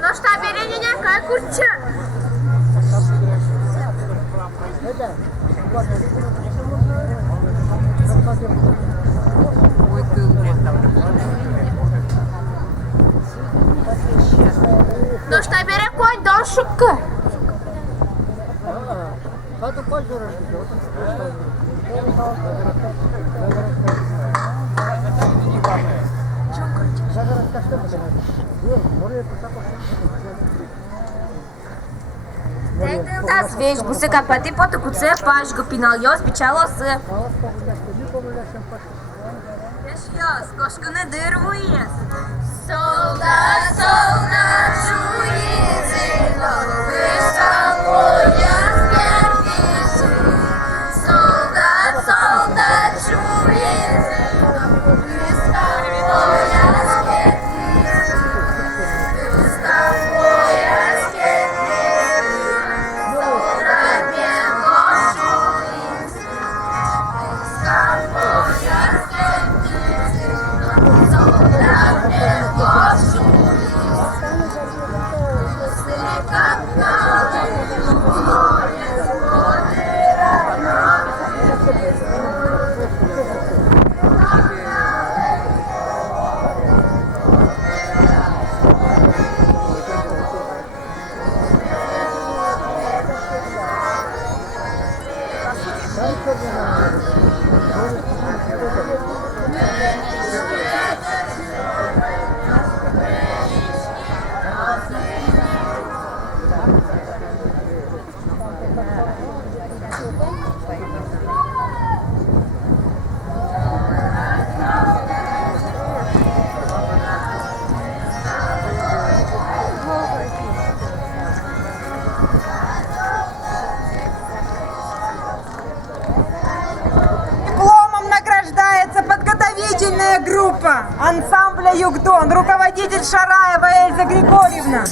No šta, berenjenja, kaj kurča? No šta, bere konj, došuka? Hadi koy görürüz. Tas vieši būs kā pati potu, ku cepaš, gu pinal jos, pičalos. Jos, košku nedırvuyes. Soldat, soldat, čuji zilo, visam pojas gertisi. Soldat, soldat, čuji zilo, visam pojas gertisi. Visam pojas gertisi. Soldat bien košuis, visam pojas gertisi. Soldat bien košuis. Танцевальная группа ансамбля «Югдон», руководитель Шараева Эльза Григорьевна.